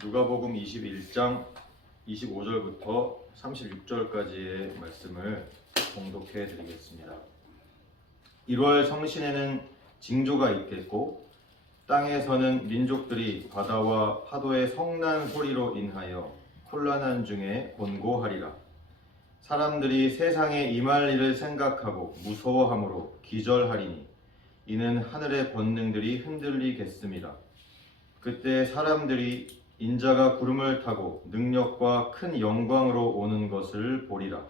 누가복음 21장 25절부터 36절까지의 말씀을 봉독해 드리겠습니다. 1월 성신에는 징조가 있겠고 땅에서는 민족들이 바다와 파도의 성난 소리로 인하여 혼란한 중에 곤고하리라. 사람들이 세상에 임할 일을 생각하고 무서워함으로 기절하리니 이는 하늘의 권능들이 흔들리겠음이라. 그때 사람들이 인자가 구름을 타고 능력과 큰 영광으로 오는 것을 보리라.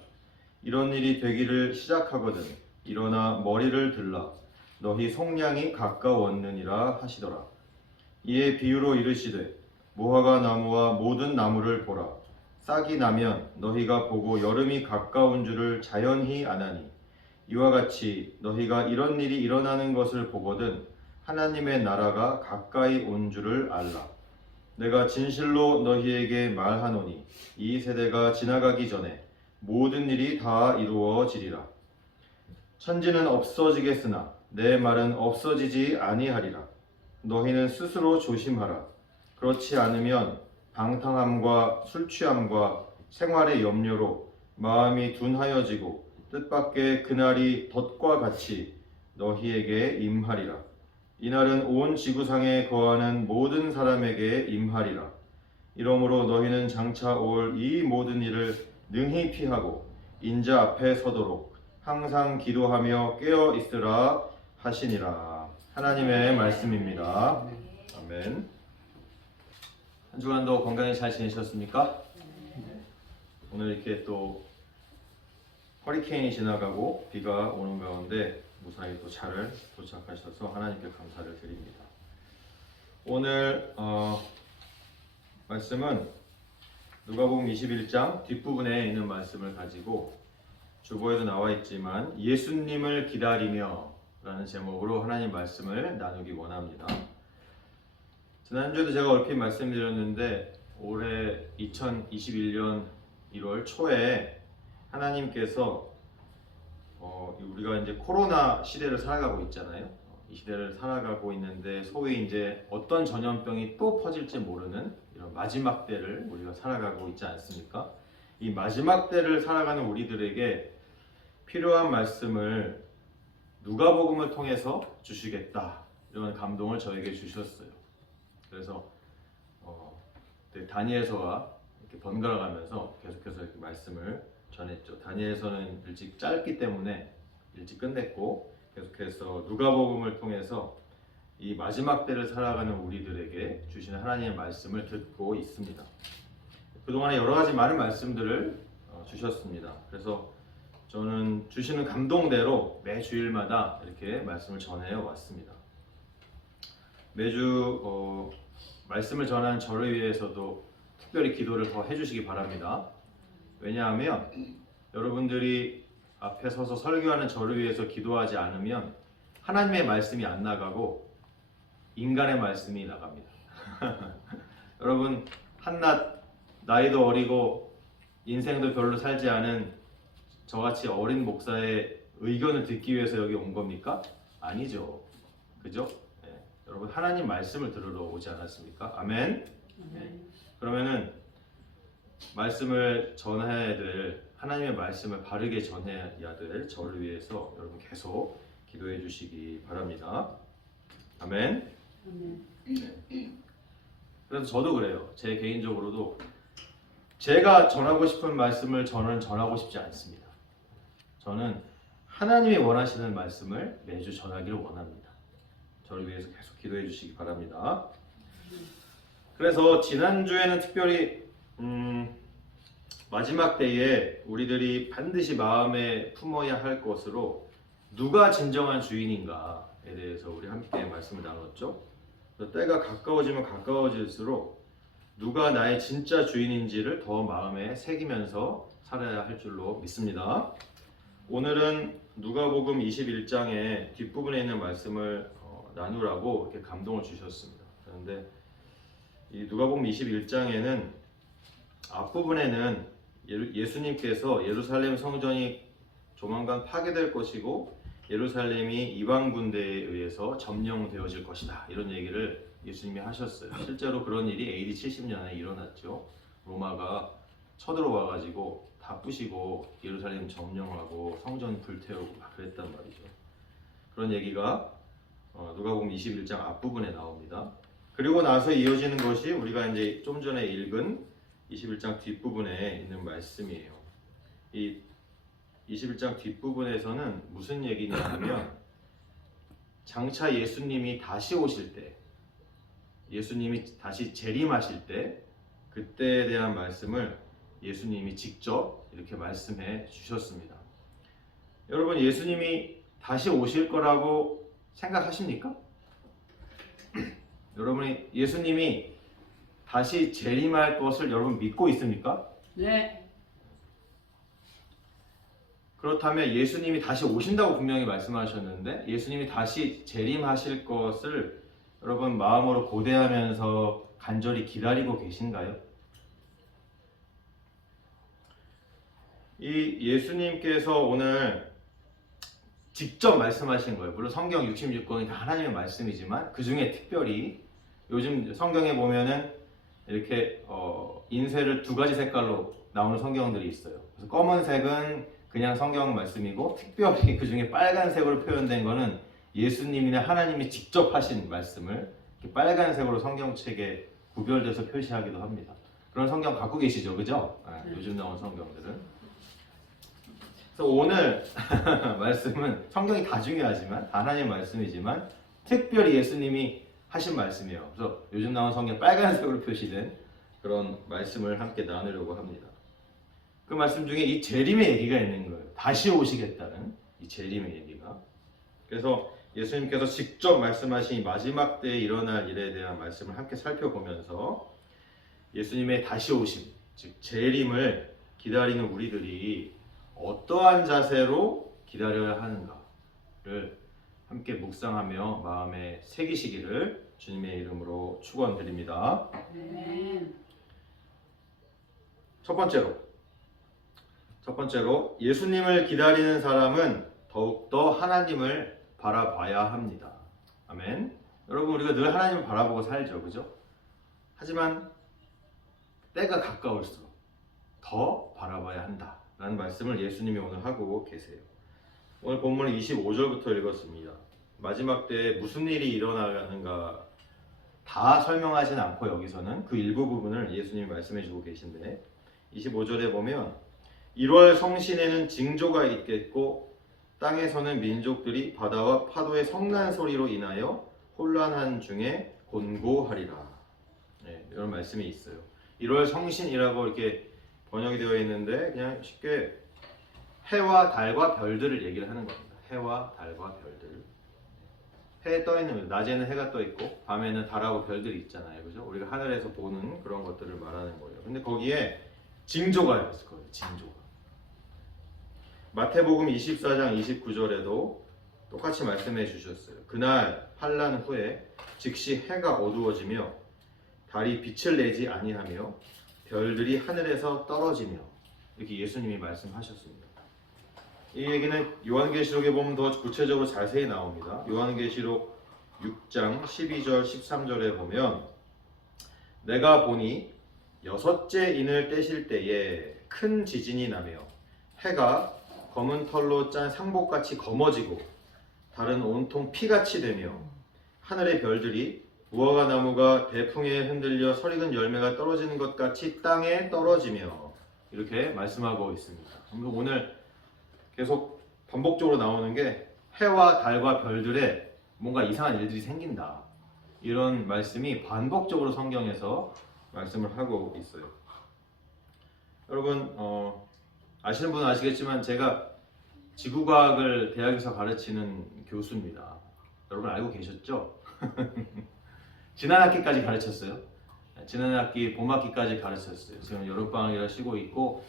이런 일이 되기를 시작하거든 일어나 머리를 들라. 너희 속량이 가까웠느니라 하시더라. 이에 비유로 이르시되 무화과 나무와 모든 나무를 보라. 싹이 나면 너희가 보고 여름이 가까운 줄을 자연히 아나니 이와 같이 너희가 이런 일이 일어나는 것을 보거든 하나님의 나라가 가까이 온 줄을 알라. 내가 진실로 너희에게 말하노니 이 세대가 지나가기 전에 모든 일이 다 이루어지리라. 천지는 없어지겠으나 내 말은 없어지지 아니하리라. 너희는 스스로 조심하라. 그렇지 않으면 방탕함과 술취함과 생활의 염려로 마음이 둔하여지고 뜻밖의 그날이 덫과 같이 너희에게 임하리라. 이날은 온 지구상에 거하는 모든 사람에게 임하리라. 이러므로 너희는 장차 올 이 모든 일을 능히 피하고 인자 앞에 서도록 항상 기도하며 깨어 있으라 하시니라. 하나님의 말씀입니다. 아멘. 한 주간도 건강히 잘 지내셨습니까? 오늘 이렇게 또 허리케인이 지나가고 비가 오는 가운데 무사히 또 잘 도착하셔서 하나님께 감사를 드립니다. 오늘 말씀은 누가복음 21장 뒷부분에 있는 말씀을 가지고 주보에도 나와 있지만 예수님을 기다리며 라는 제목으로 하나님 말씀을 나누기 원합니다. 지난주에도 제가 얼핏 말씀드렸는데 올해 2021년 1월 초에 하나님께서 우리가 이제 코로나 시대를 살아가고 있잖아요. 이 시대를 살아가고 있는데 소위 이제 어떤 전염병이 또 퍼질지 모르는 이런 마지막 때를 우리가 살아가고 있지 않습니까? 이 마지막 때를 살아가는 우리들에게 필요한 말씀을 누가복음을 통해서 주시겠다 이런 감동을 저에게 주셨어요. 그래서 다니엘서와 이렇게 번갈아 가면서 계속해서 이렇게 말씀을 전했죠. 다니엘서는 일찍 짧기 때문에 일찍 끝냈고 계속해서 누가복음을 통해서 이 마지막 때를 살아가는 우리들에게 주시는 하나님의 말씀을 듣고 있습니다. 그동안에 여러 가지 많은 말씀들을 주셨습니다. 그래서 저는 주시는 감동대로 매 주일마다 이렇게 말씀을 전해 왔습니다. 매주 말씀을 전하는 저를 위해서도 특별히 기도를 더 해주시기 바랍니다. 왜냐하면 여러분들이 앞에 서서 설교하는 저를 위해서 기도하지 않으면 하나님의 말씀이 안 나가고 인간의 말씀이 나갑니다. 여러분 한낱 나이도 어리고 인생도 별로 살지 않은 저같이 어린 목사의 의견을 듣기 위해서 여기 온 겁니까? 아니죠. 그죠? 네. 여러분 하나님 말씀을 들으러 오지 않았습니까? 아멘? 네. 그러면은 말씀을 전해야 될 하나님의 말씀을 바르게 전해야 될 저를 위해서 여러분 계속 기도해 주시기 바랍니다. 아멘. 네. 그래서 저도 그래요. 제 개인적으로도 제가 전하고 싶은 말씀을 저는 전하고 싶지 않습니다. 저는 하나님이 원하시는 말씀을 매주 전하기를 원합니다. 저를 위해서 계속 기도해 주시기 바랍니다. 그래서 지난주에는 특별히 마지막 때에 우리들이 반드시 마음에 품어야 할 것으로 누가 진정한 주인인가에 대해서 우리 함께 말씀을 나눴죠. 때가 가까워지면 가까워질수록 누가 나의 진짜 주인인지를 더 마음에 새기면서 살아야 할 줄로 믿습니다. 오늘은 누가복음 21장의 뒷부분에 있는 말씀을 나누라고 이렇게 감동을 주셨습니다. 그런데 이 누가복음 21장에는 앞부분에는 예수님께서 예루살렘 성전이 조만간 파괴될 것이고 예루살렘이 이방 군대에 의해서 점령되어질 것이다 이런 얘기를 예수님이 하셨어요. 실제로 그런 일이 AD 70년에 일어났죠. 로마가 쳐들어와가지고 다 부시고 예루살렘 점령하고 성전 불태우고 막 그랬단 말이죠. 그런 얘기가 누가복음 21장 앞부분에 나옵니다. 그리고 나서 이어지는 것이 우리가 이제 좀 전에 읽은 21장 뒷부분에 있는 말씀이에요. 이 21장 뒷부분에서는 무슨 얘기냐 하면 장차 예수님이 다시 오실 때, 예수님이 다시 재림하실 때 그때에 대한 말씀을 예수님이 직접 이렇게 말씀해 주셨습니다. 여러분, 예수님이 다시 오실 거라고 생각하십니까? 여러분이 예수님이 다시 재림할 것을 여러분 믿고 있습니까? 네. 그렇다면 예수님이 다시 오신다고 분명히 말씀하셨는데 예수님이 다시 재림하실 것을 여러분 마음으로 고대하면서 간절히 기다리고 계신가요? 이 예수님께서 오늘 직접 말씀하신 거예요. 물론 성경 66권이 다 하나님의 말씀이지만 그 중에 특별히 요즘 성경에 보면은 이렇게 인쇄를 두 가지 색깔로 나오는 성경들이 있어요. 그래서 검은색은 그냥 성경 말씀이고 특별히 그 중에 빨간색으로 표현된 거는 예수님이나 하나님이 직접 하신 말씀을 이렇게 빨간색으로 성경책에 구별돼서 표시하기도 합니다. 그런 성경 갖고 계시죠, 그죠? 네, 요즘 나온 성경들은. 그래서 오늘 말씀은 성경이 다 중요하지만 다 하나님의 말씀이지만 특별히 예수님이 하신 말씀이에요. 그래서 요즘 나온 성경 빨간색으로 표시된 그런 말씀을 함께 나누려고 합니다. 그 말씀 중에 이 재림의 얘기가 있는 거예요. 다시 오시겠다는 이 재림의 얘기가. 그래서 예수님께서 직접 말씀하신 이 마지막 때에 일어날 일에 대한 말씀을 함께 살펴보면서 예수님의 다시 오심, 즉 재림을 기다리는 우리들이 어떠한 자세로 기다려야 하는가를 함께 묵상하며 마음에 새기시기를 주님의 이름으로 축원드립니다. 첫 번째로 예수님을 기다리는 사람은 더욱더 하나님을 바라봐야 합니다. 아멘. 여러분, 우리가 늘 하나님을 바라보고 살죠, 그죠? 하지만 때가 가까울수록 더 바라봐야 한다라는 말씀을 예수님이 오늘 하고 계세요. 오늘 본문은 25절부터 읽었습니다. 마지막 때에 무슨 일이 일어나는가 다 설명하진 않고 여기서는 그 일부 부분을 예수님이 말씀해 주고 계신데 25절에 보면 1월 성신에는 징조가 있겠고 땅에서는 민족들이 바다와 파도의 성난 소리로 인하여 혼란한 중에 곤고하리라. 네, 이런 말씀이 있어요. 1월 성신이라고 이렇게 번역이 되어 있는데 그냥 쉽게 해와 달과 별들을 얘기를 하는 겁니다. 해와 달과 별들. 해에 떠 있는 거예요. 낮에는 해가 떠 있고 밤에는 달하고 별들이 있잖아요. 그죠? 우리가 하늘에서 보는 그런 것들을 말하는 거예요. 근데 거기에 징조가 있을 거예요. 징조가. 마태복음 24장 29절에도 똑같이 말씀해 주셨어요. 그날 환난 후에 즉시 해가 어두워지며 달이 빛을 내지 아니하며 별들이 하늘에서 떨어지며 이렇게 예수님이 말씀하셨습니다. 이 얘기는 요한계시록에 보면 더 구체적으로 자세히 나옵니다. 요한계시록 6장 12절 13절에 보면 내가 보니 여섯째 인을 떼실 때에 큰 지진이 나며 해가 검은 털로 짠 상복같이 검어지고 달은 온통 피같이 되며 하늘의 별들이 무화과 나무가 대풍에 흔들려 설익은 열매가 떨어지는 것 같이 땅에 떨어지며 이렇게 말씀하고 있습니다. 오늘 계속 반복적으로 나오는 게 해와 달과 별들에 뭔가 이상한 일들이 생긴다. 이런 말씀이 반복적으로 성경에서 말씀을 하고 있어요. 여러분 아시는 분은 아시겠지만 제가 지구과학을 대학에서 가르치는 교수입니다. 여러분 알고 계셨죠? 지난 학기까지 가르쳤어요. 지난 학기 봄학기까지 가르쳤어요. 지금 여름방학이라 쉬고 있고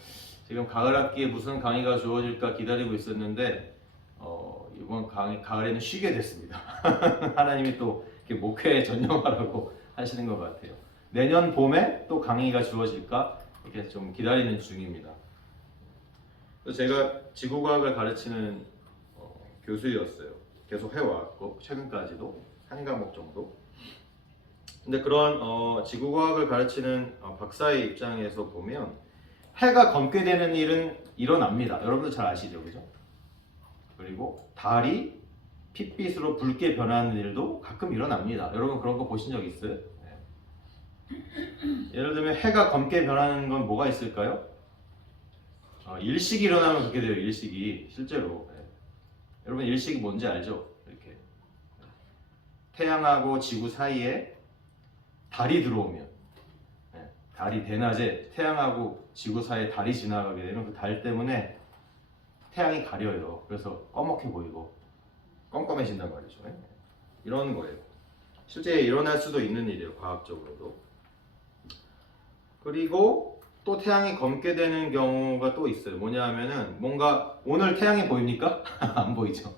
지금 가을 학기에 무슨 강의가 주어질까 기다리고 있었는데 이번 가을에는 쉬게 됐습니다. 하나님이 또 이렇게 목회에 전념하라고 하시는 것 같아요. 내년 봄에 또 강의가 주어질까 이렇게 좀 기다리는 중입니다. 그래서 제가 지구과학을 가르치는 교수였어요. 계속 해왔고 최근까지도 한 과목 정도. 근데 그런 지구과학을 가르치는 박사의 입장에서 보면 해가 검게 되는 일은 일어납니다. 여러분들 잘 아시죠, 그죠? 그리고 달이 핏빛으로 붉게 변하는 일도 가끔 일어납니다. 여러분 그런 거 보신 적 있어요? 네. 예를 들면 해가 검게 변하는 건 뭐가 있을까요? 일식이 일어나면 그렇게 돼요. 일식이 실제로. 네. 여러분 일식이 뭔지 알죠? 이렇게 태양하고 지구 사이에 달이 들어오면, 네. 달이 대낮에 태양하고 지구 사이에 달이 지나가게 되면 그 달 때문에 태양이 가려요. 그래서 꺼멓게 보이고 껌껌해진단 말이죠. 네. 이런 거예요. 실제 일어날 수도 있는 일이에요. 과학적으로도. 그리고 또 태양이 검게 되는 경우가 또 있어요. 뭐냐 하면은 뭔가 오늘 태양이 보입니까? 안 보이죠.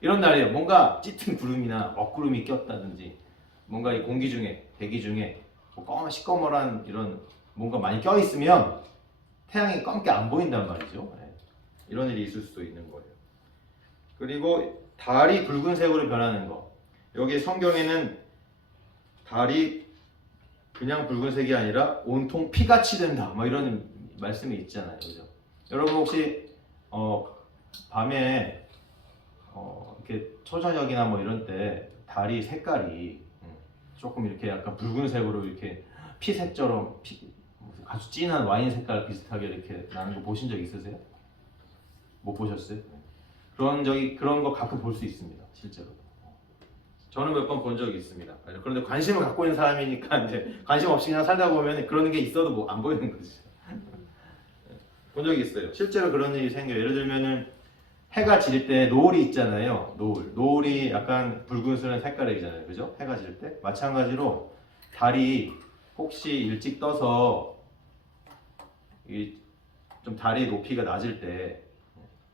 이런 날이에요. 뭔가 짙은 구름이나 먹구름이 꼈다든지 뭔가 이 공기 중에 대기 중에 뭐 시꺼멀한 이런 뭔가 많이 껴 있으면 태양이 검게 안 보인단 말이죠. 네. 이런 일이 있을 수도 있는 거예요. 그리고 달이 붉은색으로 변하는 거. 여기 성경에는 달이 그냥 붉은색이 아니라 온통 피같이 된다. 뭐 이런 말씀이 있잖아요. 그죠? 여러분 혹시 밤에 이렇게 초저녁이나 뭐 이런 때 달이 색깔이 조금 이렇게 약간 붉은색으로 이렇게 피색처럼 아주 진한 와인 색깔 비슷하게 이렇게 나는 거 보신 적 있으세요? 못 보셨어요? 그런 거 가끔 볼 수 있습니다. 실제로. 저는 몇 번 본 적이 있습니다. 그런데 관심을 갖고 있는 사람이니까 이제 관심 없이 그냥 살다 보면 그런 게 있어도 뭐 안 보이는 거죠. 본 적이 있어요. 실제로 그런 일이 생겨요. 예를 들면은 해가 질 때 노을이 있잖아요. 노을이 약간 붉은스러운 색깔이잖아요. 그죠? 해가 질 때. 마찬가지로 달이 혹시 일찍 떠서 좀 달의 높이가 낮을 때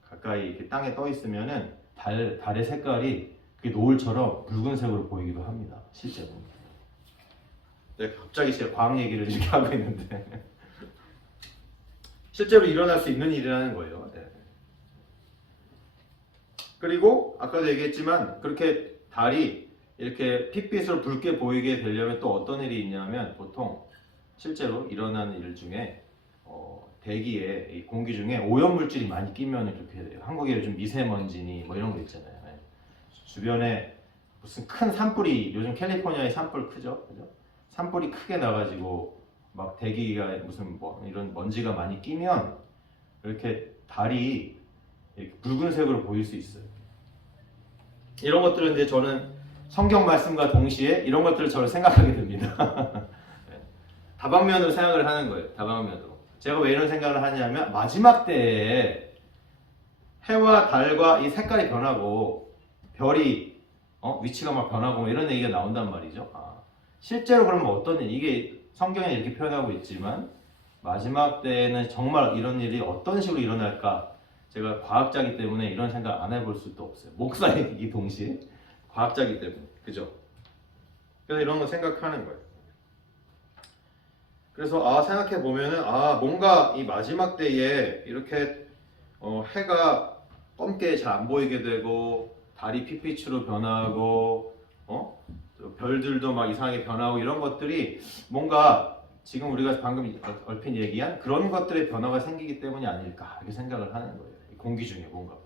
가까이 이렇게 땅에 떠 있으면은 달의 색깔이 노을처럼 붉은색으로 보이기도 합니다. 실제로. 네, 갑자기 제가 과학 얘기를 이렇게 하고 있는데 실제로 일어날 수 있는 일이라는 거예요. 네. 그리고 아까도 얘기했지만 그렇게 달이 이렇게 핏빛으로 붉게 보이게 되려면 또 어떤 일이 있냐면 보통 실제로 일어나는 일 중에 대기에 이 공기 중에 오염물질이 많이 끼면 그렇게 돼요. 한국에 요즘 미세먼지니 뭐 이런 거 있잖아요. 네. 주변에 무슨 큰 산불이 요즘 캘리포니아에 산불 크죠, 그죠? 산불이 크게 나가지고 막 대기가 무슨 뭐 이런 먼지가 많이 끼면 이렇게 달이 이렇게 붉은색으로 보일 수 있어요. 이런 것들은 이제 저는 성경 말씀과 동시에 이런 것들을 저를 생각하게 됩니다. 네. 다방면으로 생각을 하는 거예요. 다방면으로. 제가 왜 이런 생각을 하냐면 마지막 때에 해와 달과 이 색깔이 변하고 별이 위치가 막 변하고 뭐 이런 얘기가 나온단 말이죠. 실제로 그러면 어떤 일, 이게 성경에 이렇게 표현하고 있지만 마지막 때에는 정말 이런 일이 어떤 식으로 일어날까? 제가 과학자이기 때문에 이런 생각 안 해볼 수도 없어요. 목사이기 동시에 과학자이기 때문에, 그죠? 그래서 이런 거 생각하는 거예요. 그래서 생각해 보면은 뭔가 이 마지막 때에 이렇게 해가 검게 잘 안 보이게 되고 달이 핏빛으로 변하고 별들도 막 이상하게 변하고 이런 것들이 뭔가 지금 우리가 방금 얼핏 얘기한 그런 것들의 변화가 생기기 때문이 아닐까 이렇게 생각을 하는 거예요. 공기 중에 뭔가.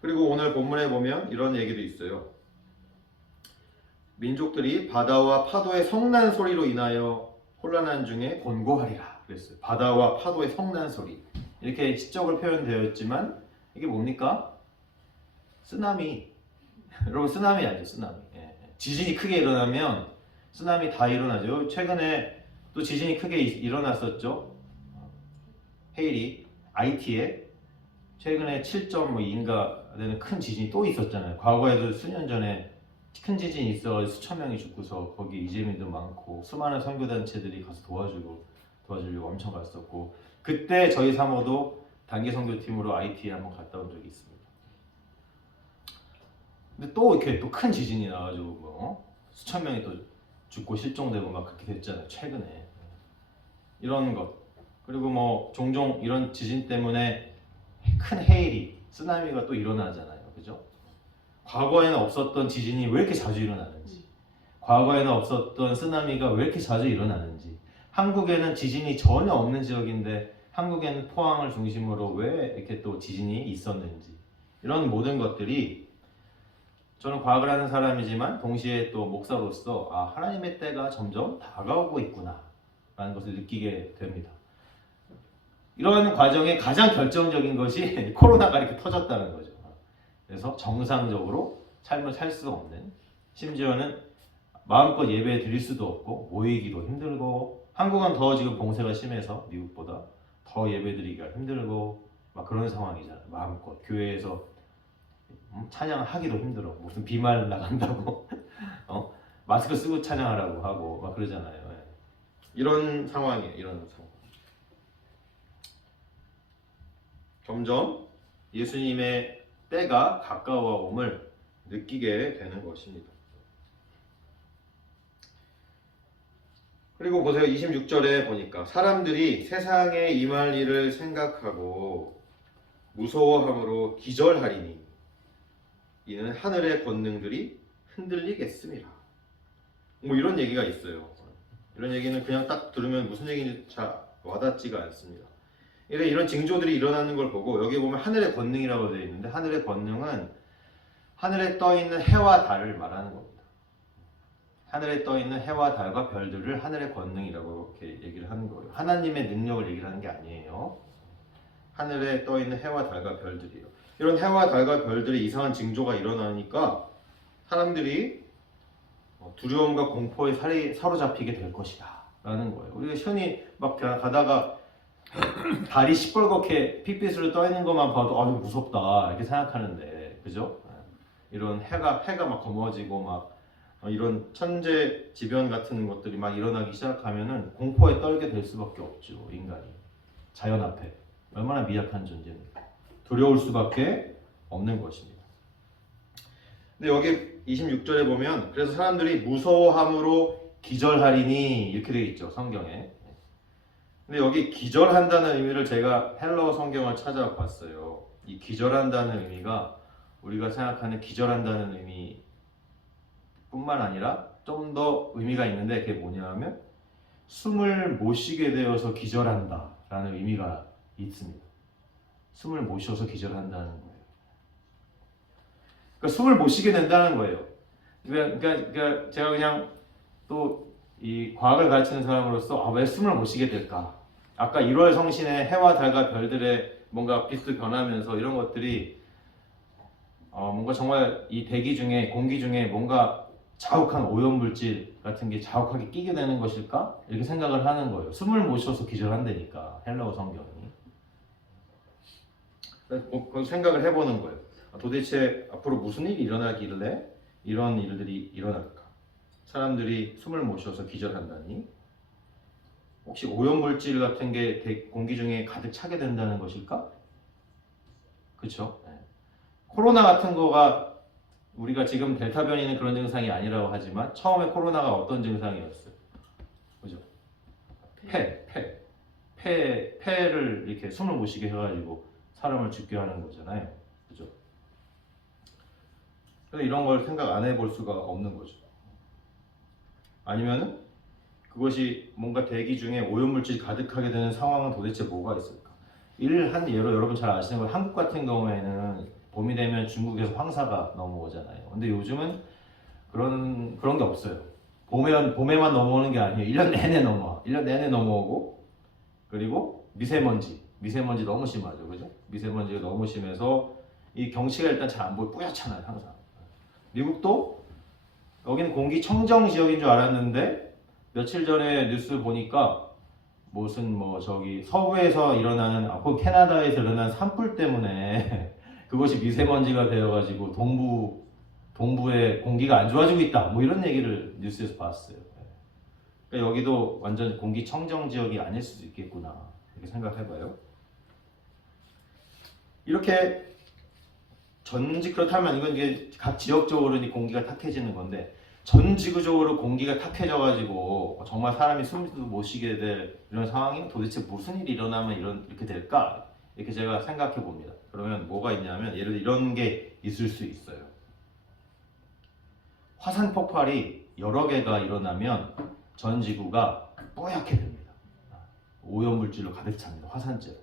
그리고 오늘 본문에 보면 이런 얘기도 있어요. 민족들이 바다와 파도의 성난 소리로 인하여 혼란한 중에 곤고하리라 그랬어요. 바다와 파도의 성난 소리. 이렇게 시적으로 표현되어 있지만 이게 뭡니까? 쓰나미. 여러분 쓰나미 알죠? 쓰나미. 지진이 크게 일어나면 쓰나미 다 일어나죠. 최근에 또 지진이 크게 일어났었죠. 헤일이 IT에 최근에 7.2인가 되는 큰 지진이 또 있었잖아요. 과거에도 수년 전에 큰 지진이 있어 수천 명이 죽고서 거기 이재민도 많고 수많은 선교단체들이 가서 도와주려고 엄청 갔었고 그때 저희 사모도 단기 선교팀으로 IT에 한번 갔다 온 적이 있습니다. 근데 또 이렇게 또 큰 지진이 나가지고 뭐 수천 명이 또 죽고 실종되고 막 그렇게 됐잖아요. 최근에 이런 것 그리고 뭐 종종 이런 지진 때문에 큰 해일이 쓰나미가 또 일어나잖아요. 그죠? 과거에는 없었던 지진이 왜 이렇게 자주 일어나는지 과거에는 없었던 쓰나미가 왜 이렇게 자주 일어나는지, 한국에는 지진이 전혀 없는 지역인데 한국에는 포항을 중심으로 왜 이렇게 또 지진이 있었는지, 이런 모든 것들이 저는 과학을 하는 사람이지만 동시에 또 목사로서 하나님의 때가 점점 다가오고 있구나 라는 것을 느끼게 됩니다. 이런 과정의 가장 결정적인 것이 코로나가 이렇게 터졌다는 거죠. 그래서 정상적으로 삶을 살 수 없는, 심지어는 마음껏 예배 드릴 수도 없고 모이기도 힘들고, 한국은 더 지금 봉쇄가 심해서 미국보다 더 예배 드리기가 힘들고 막 그런 상황이잖아요. 마음껏 교회에서 찬양하기도 힘들어. 무슨 비말 나간다고 마스크 쓰고 찬양하라고 하고 막 그러잖아요. 이런 상황이에요. 이런 상황. 점점 예수님의 때가 가까워옴을 느끼게 되는 것입니다. 그리고 보세요. 26절에 보니까 사람들이 세상에 임할 일을 생각하고 무서워함으로 기절하리니 이는 하늘의 권능들이 흔들리겠습니다. 뭐 이런 얘기가 있어요. 이런 얘기는 그냥 딱 들으면 무슨 얘기인지 잘 와닿지가 않습니다. 이런 징조들이 일어나는 걸 보고 여기 보면 하늘의 권능이라고 되어 있는데, 하늘의 권능은 하늘에 떠 있는 해와 달을 말하는 겁니다. 하늘에 떠 있는 해와 달과 별들을 하늘의 권능이라고 이렇게 얘기를 하는 거예요. 하나님의 능력을 얘기를 하는 게 아니에요. 하늘에 떠 있는 해와 달과 별들이에요. 이런 해와 달과 별들의 이상한 징조가 일어나니까 사람들이 두려움과 공포에 사로잡히게 될 것이다 라는 거예요. 우리가 흔히 막 가다가 달이 시뻘겋게 핏빛으로 떠 있는 것만 봐도 이거 무섭다 이렇게 생각하는데, 그죠? 이런 해가 막 검어지고 막 이런 천재지변 같은 것들이 막 일어나기 시작하면은 공포에 떨게 될 수밖에 없죠. 인간이 자연 앞에 얼마나 미약한 존재입니까? 두려울 수밖에 없는 것입니다. 근데 여기 26절에 보면 그래서 사람들이 무서워함으로 기절하리니 이렇게 되어 있죠, 성경에. 근데 여기 기절한다는 의미를 제가 헬러 성경을 찾아봤어요. 이 기절한다는 의미가 우리가 생각하는 기절한다는 의미 뿐만 아니라 좀 더 의미가 있는데, 그게 뭐냐면 숨을 못 쉬게 되어서 기절한다 라는 의미가 있습니다. 숨을 못 쉬어서 기절한다는 거예요. 그러니까 숨을 못 쉬게 된다는 거예요. 그러니까 제가 그냥 또 이 과학을 가르치는 사람으로서 왜 숨을 못 쉬게 될까? 아까 1월 성신의 해와 달과 별들의 뭔가 빛도 변하면서 이런 것들이 뭔가 정말 이 대기 중에, 공기 중에 뭔가 자욱한 오염물질 같은 게 자욱하게 끼게 되는 것일까? 이렇게 생각을 하는 거예요. 숨을 못 쉬어서 기절한다니까, 헬라어 성경이. 그 생각을 해보는 거예요. 도대체 앞으로 무슨 일이 일어나길래 이런 일들이 일어날까? 사람들이 숨을 못 쉬어서 기절한다니? 혹시 오염물질 같은 게 공기 중에 가득 차게 된다는 것일까? 그렇죠? 코로나 같은 거가 우리가 지금 델타 변이는 그런 증상이 아니라고 하지만 처음에 코로나가 어떤 증상이었어요? 그죠? 폐를 이렇게 숨을 못 쉬게 해가지고 사람을 죽게 하는 거잖아요. 그죠? 이런 걸 생각 안 해볼 수가 없는 거죠. 아니면은 그것이 뭔가 대기 중에 오염물질이 가득하게 되는 상황은 도대체 뭐가 있을까? 한 예로 여러분 잘 아시는 거, 한국 같은 경우에는 봄이 되면 중국에서 황사가 넘어오잖아요. 근데 요즘은 그런 게 없어요. 봄에만 넘어오는 게 아니에요. 1년 내내 넘어와. 1년 내내 넘어오고, 그리고 미세먼지 너무 심하죠. 그죠? 미세먼지가 너무 심해서 이 경치가 일단 잘 안 보여. 뿌옇잖아요, 항상. 미국도 여기는 공기 청정 지역인 줄 알았는데 며칠 전에 뉴스 보니까 무슨 서부에서 일어나는, 캐나다에서 일어난 산불 때문에 그것이 미세먼지가 되어가지고 동부의 공기가 안 좋아지고 있다. 이런 얘기를 뉴스에서 봤어요. 그러니까 여기도 완전 공기 청정 지역이 아닐 수도 있겠구나. 이렇게 생각해봐요. 이렇게 그렇다면 이건 이게 각 지역적으로 공기가 탁해지는 건데, 전 지구적으로 공기가 탁해져가지고 정말 사람이 숨도 못 쉬게 될 이런 상황이 도대체 무슨 일이 일어나면 이렇게 될까? 이렇게 제가 생각해 봅니다. 그러면 뭐가 있냐면, 예를 들어 이런 게 있을 수 있어요. 화산 폭발이 여러 개가 일어나면 전 지구가 뽀얗게 됩니다. 오염물질로 가득 찹니다. 화산재로.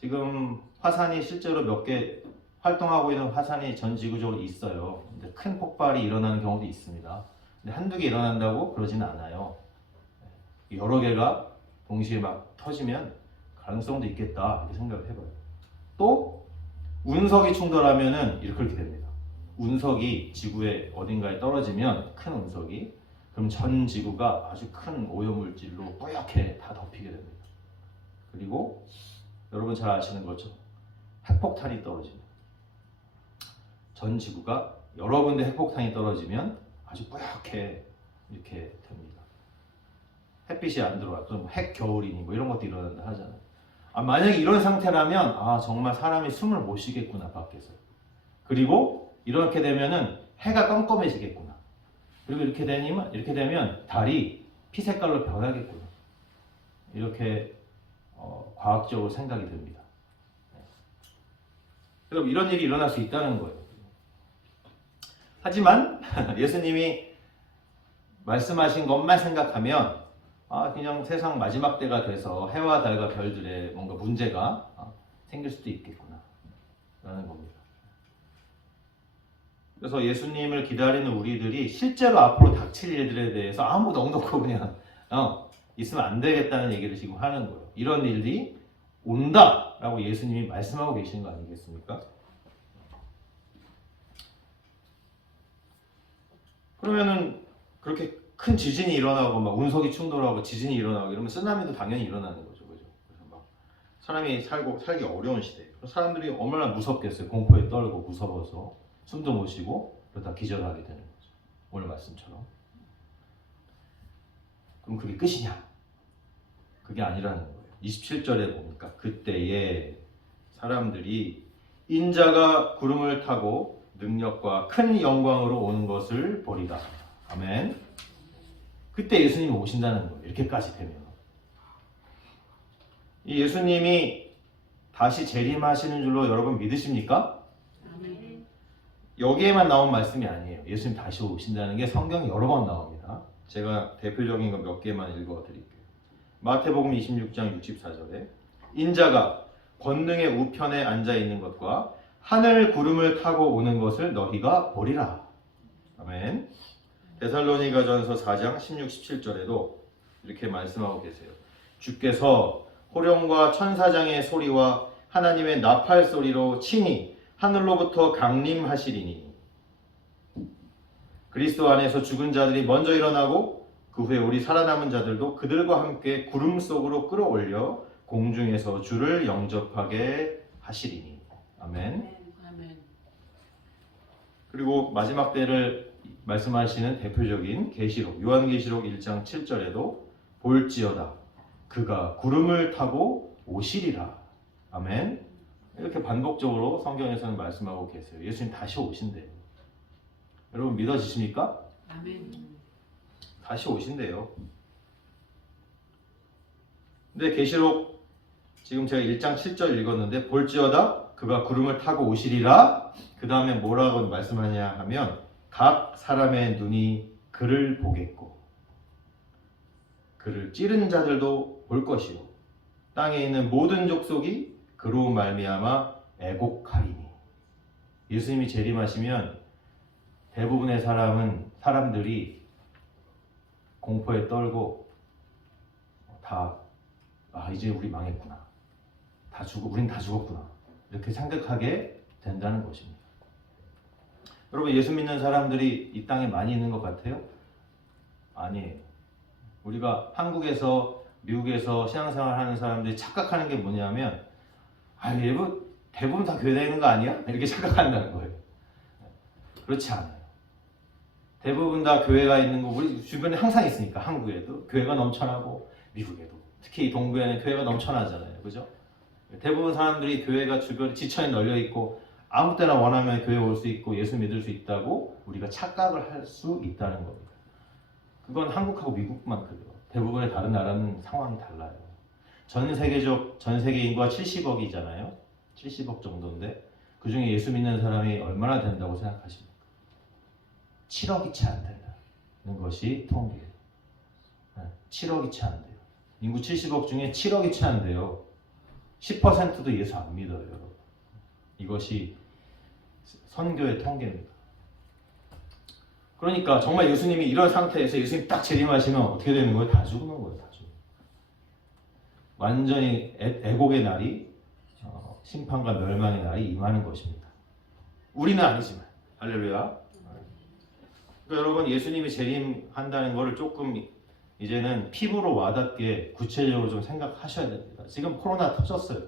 지금 화산이 실제로 몇 개 활동하고 있는 화산이 전 지구적으로 있어요. 근데 큰 폭발이 일어나는 경우도 있습니다. 근데 한두 개 일어난다고 그러지는 않아요. 여러 개가 동시에 막 터지면 가능성도 있겠다 이렇게 생각을 해봐요. 또 운석이 충돌하면은 이렇게 됩니다. 운석이 지구의 어딘가에 떨어지면 큰 운석이 그럼 전 지구가 아주 큰 오염물질로 뽀얗게 다 덮이게 됩니다. 그리고 여러분 잘 아시는 거죠. 핵폭탄이 떨어집니다. 전 지구가 여러 군데 핵폭탄이 떨어지면 아주 뽀얗게 이렇게 됩니다. 햇빛이 안 들어와. 그럼 핵 겨울이니 뭐 이런 것도 일어난다 하잖아요. 만약에 이런 상태라면 정말 사람이 숨을 못 쉬겠구나 밖에서. 그리고 이렇게 되면은 해가 껌껌해지겠구나. 그리고 이렇게 되면 달이 피색깔로 변하겠구나. 이렇게 과학적으로 생각이 듭니다. 그럼 이런 일이 일어날 수 있다는 거예요. 하지만 예수님이 말씀하신 것만 생각하면 그냥 세상 마지막 때가 돼서 해와 달과 별들의 뭔가 문제가 생길 수도 있겠구나 라는 겁니다. 그래서 예수님을 기다리는 우리들이 실제로 앞으로 닥칠 일들에 대해서 아무 넉넉고 그냥 있으면 안 되겠다는 얘기를 지금 하는 거예요. 이런 일이 온다 라고 예수님이 말씀하고 계시는 거 아니겠습니까? 그러면은 그렇게 큰 지진이 일어나고 막 운석이 충돌하고 지진이 일어나고 이러면 쓰나미도 당연히 일어나는 거죠. 그죠? 그래서 막 사람이 살기 어려운 시대. 사람들이 얼마나 무섭겠어요. 공포에 떨고 무서워서 숨도 못 쉬고 그러다 기절하게 되는 거죠. 오늘 말씀처럼. 그럼 그게 끝이냐? 그게 아니라는 거예요. 27절에 보니까 그때에 사람들이 인자가 구름을 타고 능력과 큰 영광으로 오는 것을 보리라. 아멘. 그때 예수님이 오신다는 거예요. 이렇게까지 되면. 이 예수님이 다시 재림하시는 줄로 여러분 믿으십니까? 아멘. 여기에만 나온 말씀이 아니에요. 예수님 다시 오신다는 게 성경에 여러 번 나옵니다. 제가 대표적인 거 몇 개만 읽어드릴게요. 마태복음 26장 64절에 인자가 권능의 우편에 앉아 있는 것과 하늘 구름을 타고 오는 것을 너희가 보리라. 아멘. 데살로니가전서 4장 16, 17절에도 이렇게 말씀하고 계세요. 주께서 호령과 천사장의 소리와 하나님의 나팔 소리로 친히 하늘로부터 강림하시리니 그리스도 안에서 죽은 자들이 먼저 일어나고 그 후에 우리 살아남은 자들도 그들과 함께 구름 속으로 끌어올려 공중에서 주를 영접하게 하시리니. 아멘. 아멘. 그리고 마지막 때를 말씀하시는 대표적인 계시록 요한계시록 1장 7절에도 볼지어다 그가 구름을 타고 오시리라. 아멘. 이렇게 반복적으로 성경에서는 말씀하고 계세요. 예수님 다시 오신대요. 여러분 믿어지십니까? 아멘. 다시 오신대요. 근데 계시록 지금 제가 1장 7절 읽었는데 볼지어다 그가 구름을 타고 오시리라. 그 다음에 뭐라고 말씀하냐 하면 각 사람의 눈이 그를 보겠고 그를 찌른 자들도 볼 것이요 땅에 있는 모든 족속이 그로 말미암아 애곡하리니. 예수님이 재림하시면 대부분의 사람들이 공포에 떨고 다 이제 우리 망했구나. 우린 다 죽었구나. 이렇게 생각하게 된다는 것입니다. 여러분 예수 믿는 사람들이 이 땅에 많이 있는 것 같아요? 아니에요. 우리가 한국에서 미국에서 신앙생활 하는 사람들이 착각하는 게 뭐냐면 대부분 다 교회 다니는 거 아니야? 이렇게 착각한다는 거예요. 그렇지 않아요. 대부분 다 교회가 있는 거 우리 주변에 항상 있으니까. 한국에도 교회가 넘쳐나고 미국에도 특히 동부에는 교회가 넘쳐나잖아요. 그죠? 대부분 사람들이 교회가 주변에 지천에 널려 있고 아무 때나 원하면 교회 올 수 있고 예수 믿을 수 있다고 우리가 착각을 할 수 있다는 겁니다. 그건 한국하고 미국만 그래요. 대부분의 다른 나라는 상황이 달라요. 전 세계 인구가 70억이잖아요. 70억 정도인데 그 중에 예수 믿는 사람이 얼마나 된다고 생각하십니까? 7억이 채 안 된다는 것이 통계예요. 7억이 채 안 돼요. 인구 70억 중에 7억이 채 안 돼요. 10%도 예수 안 믿어요, 여러분. 이것이 선교의 통계입니다. 그러니까 정말 예수님이 이런 상태에서 예수님 딱 재림하시면 어떻게 되는 거예요? 다 죽는 거예요. 다 죽는 거예요. 완전히 애곡의 날이 심판과 멸망의 날이 임하는 것입니다. 우리는 아니지만 할렐루야. 그러니까 여러분 예수님이 재림한다는 것을 조금 이제는 피부로 와닿게 구체적으로 좀 생각하셔야 됩니다. 지금 코로나 터졌어요.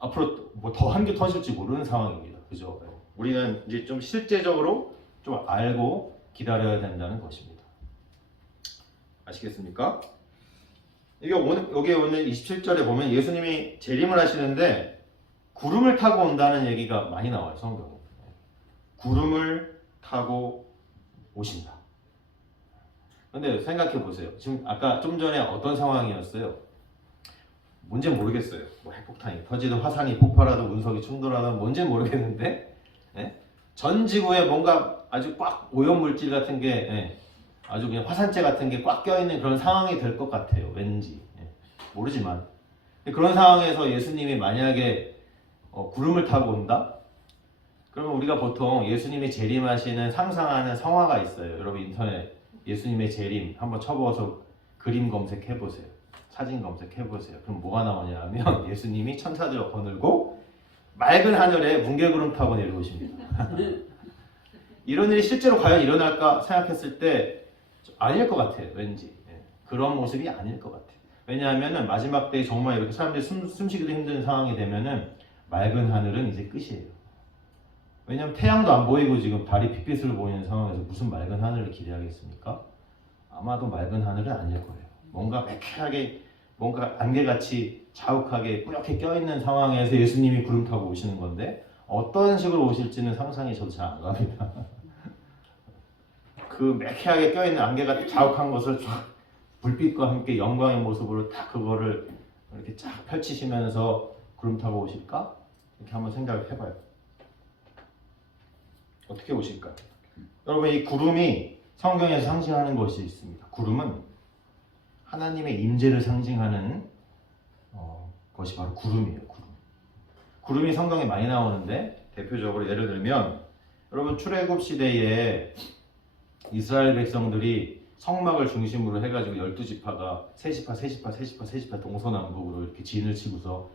앞으로 뭐 더 한 개 터질지 모르는 상황입니다. 그죠? 우리는 이제 좀 실제적으로 좀 알고 기다려야 된다는 것입니다. 아시겠습니까? 이게 여기 오늘 27절에 보면 예수님이 재림을 하시는데 구름을 타고 온다는 얘기가 많이 나와요, 성경에. 구름을 타고 오신다. 근데 생각해 보세요. 지금 아까 좀 전에 어떤 상황이었어요? 뭔지 모르겠어요. 뭐 핵폭탄이 터지든 화산이 폭발하든 운석이 충돌하든 뭔지는 모르겠는데 전 지구에 뭔가 아주 꽉 오염물질 같은 게 아주 그냥 화산재 같은 게 꽉 껴있는 그런 상황이 될 것 같아요. 왠지 모르지만 그런 상황에서 예수님이 만약에 구름을 타고 온다? 그러면 우리가 보통 예수님이 재림하시는 상상하는 성화가 있어요. 여러분 인터넷 예수님의 재림 한번 쳐보아서 그림 검색해보세요. 사진 검색해보세요. 그럼 뭐가 나오냐 하면 예수님이 천사들 거느리고 맑은 하늘에 뭉게구름 타고 내려오십니다. 이런 일이 실제로 과연 일어날까 생각했을 때 아닐 것 같아요. 왠지 그런 모습이 아닐 것 같아요. 왜냐하면 마지막 때에 정말 이렇게 사람들이 숨쉬기도 힘든 상황이 되면은 맑은 하늘은 이제 끝이에요. 왜냐하면 태양도 안 보이고 지금 달이 핏빛을 보이는 상황에서 무슨 맑은 하늘을 기대하겠습니까? 아마도 맑은 하늘은 아닐 거예요. 뭔가 매캐하게 뭔가 안개같이 자욱하게 뿌옇게 껴있는 상황에서 예수님이 구름 타고 오시는 건데 어떤 식으로 오실지는 상상이 저도 잘 안 갑니다. 그 매캐하게 껴있는 안개가 자욱한 것을 쫙 불빛과 함께 영광의 모습으로 딱 그거를 이렇게 쫙 펼치시면서 구름 타고 오실까? 이렇게 한번 생각을 해봐요. 어떻게 오실까? 여러분 이 구름이 성경에서 상징하는 것이 있습니다. 구름은 하나님의 임재를 상징하는 것이 바로 구름이에요. 구름이 성경에 많이 나오는데 대표적으로 예를 들면 여러분 출애굽 시대에 이스라엘 백성들이 성막을 중심으로 해가지고 12지파가 세지파 동서남북으로 이렇게 진을 치고서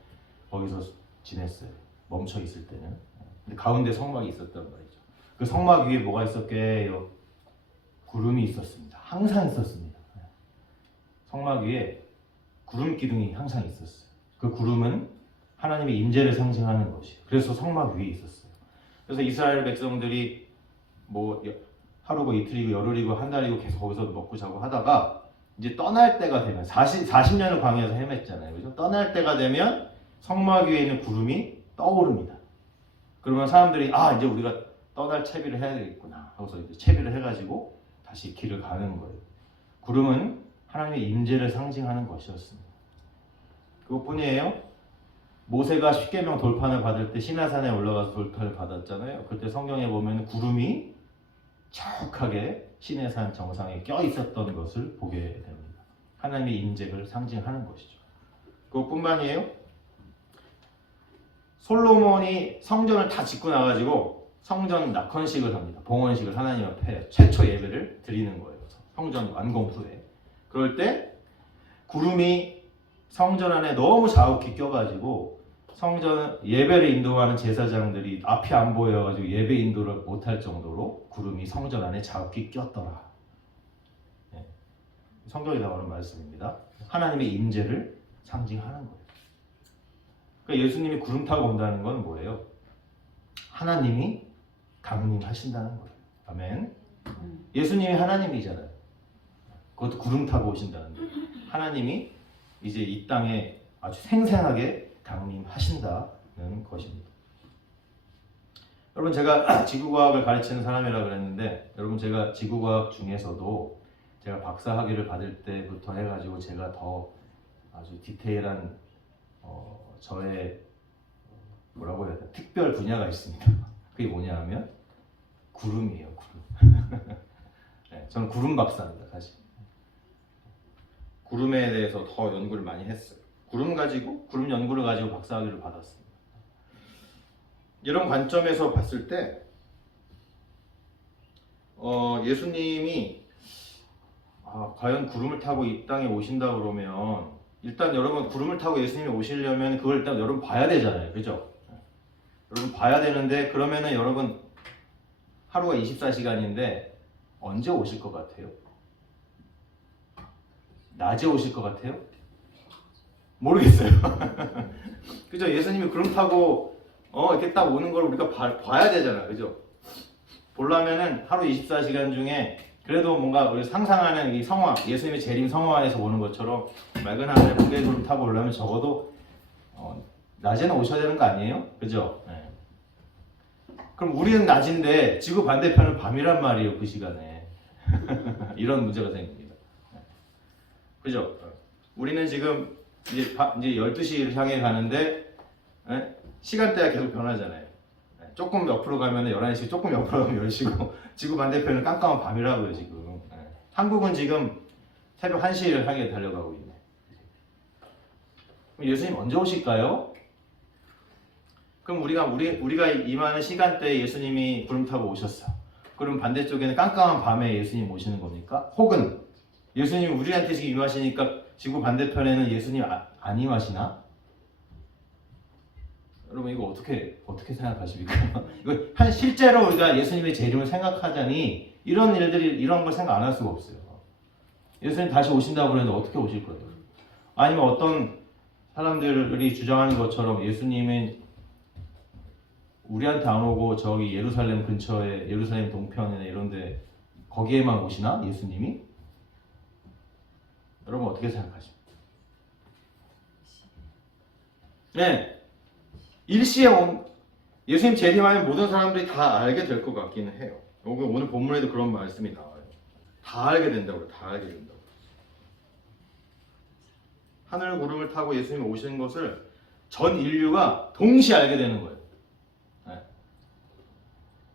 거기서 지냈어요. 멈춰 있을 때는. 근데 가운데 성막이 있었단 말이죠. 그 성막 위에 뭐가 있었게요? 구름이 있었습니다. 항상 있었습니다. 성막 위에 구름 기둥이 항상 있었어요. 그 구름은 하나님의 임재를 상징하는 것이. 그래서 성막 위에 있었어요. 그래서 이스라엘 백성들이 뭐 하루고 이틀이고 열흘이고 한 달이고 계속 거기서 먹고 자고 하다가 이제 떠날 때가 되면 40년을 광야에서 헤맸잖아요. 그죠? 떠날 때가 되면 성막 위에 있는 구름이 떠오릅니다. 그러면 사람들이 이제 우리가 떠날 채비를 해야 되겠구나 하고서 이제 채비를 해가지고 다시 길을 가는 거예요. 구름은 하나님의 임재를 상징하는 것이었습니다. 그것뿐이에요. 모세가 십계명 돌판을 받을 때 시내산에 올라가서 돌판을 받았잖아요. 그때 성경에 보면 구름이 자욱하게 시내산 정상에 껴 있었던 것을 보게 됩니다. 하나님의 임재를 상징하는 것이죠. 그것뿐만이에요. 솔로몬이 성전을 다 짓고 나가지고 성전 낙헌식을 합니다. 봉헌식을 하나님 앞에 최초 예배를 드리는 거예요. 성전 완공 후에. 그럴 때 구름이 성전 안에 너무 자욱히 껴가지고 성전 예배를 인도하는 제사장들이 앞이 안 보여가지고 예배 인도를 못할 정도로 구름이 성전 안에 자욱히 꼈더라. 성경에 나오는 말씀입니다. 하나님의 임재를 상징하는 거예요. 그러니까 예수님이 구름 타고 온다는 건 뭐예요? 하나님이 강림하신다는 거예요. 아멘. 예수님이 하나님이잖아요. 그것도 구름 타고 오신다는 거예요. 하나님이 이제 이 땅에 아주 생생하게 강림하신다는 것입니다. 여러분 제가 지구과학을 가르치는 사람이라 그랬는데 여러분 제가 지구과학 중에서도 제가 박사학위를 받을 때부터 해가지고 제가 더 아주 디테일한 저의 뭐라고 해야 되나 특별 분야가 있습니다. 그게 뭐냐 하면 구름이에요, 구름. 네, 저는 구름 박사입니다, 사실. 구름에 대해서 더 연구를 많이 했어요. 구름 연구를 가지고 박사학위를 받았습니다. 이런 관점에서 봤을 때 예수님이 과연 구름을 타고 이 땅에 오신다 그러면 일단 여러분 구름을 타고 예수님이 오시려면 그걸 일단 여러분 봐야 되잖아요, 그죠? 여러분 봐야 되는데 그러면은 여러분 하루가 24시간인데 언제 오실 것 같아요? 낮에 오실 것 같아요? 모르겠어요. 그죠? 예수님이 구름 타고 이렇게 딱 오는 걸 우리가 봐야 되잖아, 그죠? 보려면은 하루 24시간 중에 그래도 뭔가 우리 상상하는 이 성화, 예수님의 재림 성화 안에서 오는 것처럼 맑은 하늘에 무게 구름 타고 오려면 적어도 낮에는 오셔야 되는 거 아니에요? 그죠? 네. 그럼 우리는 낮인데 지구 반대편은 밤이란 말이에요, 그 시간에. 이런 문제가 생깁니다. 그죠? 우리는 지금 이제 12시를 향해 가는데 시간대가 계속 변하잖아요. 조금 옆으로 가면 11시, 조금 옆으로 가면 10시고 지구 반대편은 깜깜한 밤이라고요, 지금. 한국은 지금 새벽 1시를 향해 달려가고 있네. 그럼 예수님 언제 오실까요? 그럼 우리가 임하는 시간대에 예수님이 구름 타고 오셨어. 그럼 반대쪽에는 깜깜한 밤에 예수님 오시는 겁니까? 혹은 예수님이 우리한테 지금 임하시니까 지구 반대편에는 예수님 안 임하시나? 여러분 이거 어떻게 생각하십니까? 이거 실제로 우리가 예수님의 재림을 생각하자니 이런 걸 생각 안 할 수가 없어요. 예수님 다시 오신다고 그러는데 어떻게 오실 거예요? 아니면 어떤 사람들이 주장하는 것처럼 예수님은 우리한테 안 오고 저기 예루살렘 근처에 예루살렘 동편이나 이런데 거기에만 오시나? 예수님이? 여러분 어떻게 생각하십니까? 네, 일시에 예수님 재림하면 모든 사람들이 다 알게 될 것 같기는 해요. 오늘 본문에도 그런 말씀이 나와요. 다 알게 된다고요. 다 알게 된다고. 하늘 구름을 타고 예수님이 오시는 것을 전 인류가 동시에 알게 되는 거예요. 네.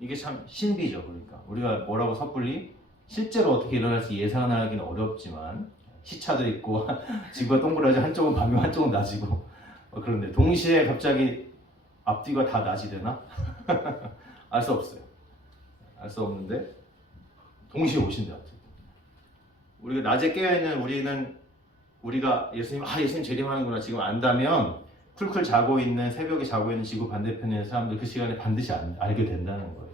이게 참 신비죠. 그러니까 우리가 뭐라고 섣불리 실제로 어떻게 일어날지 예상하기는 어렵지만 시차도 있고 지구가 동그라져 한쪽은 밤이고 한쪽은 낮이고 그런데 동시에 갑자기 앞뒤가 다 낮이 되나? 알 수 없어요. 알 수 없는데 동시에 오신다. 우리가 낮에 깨어있는 우리가 예수님 재림하는구나 지금 안다면 쿨쿨 자고 있는 새벽에 자고 있는 지구 반대편의 사람들 그 시간에 반드시 알게 된다는 거예요.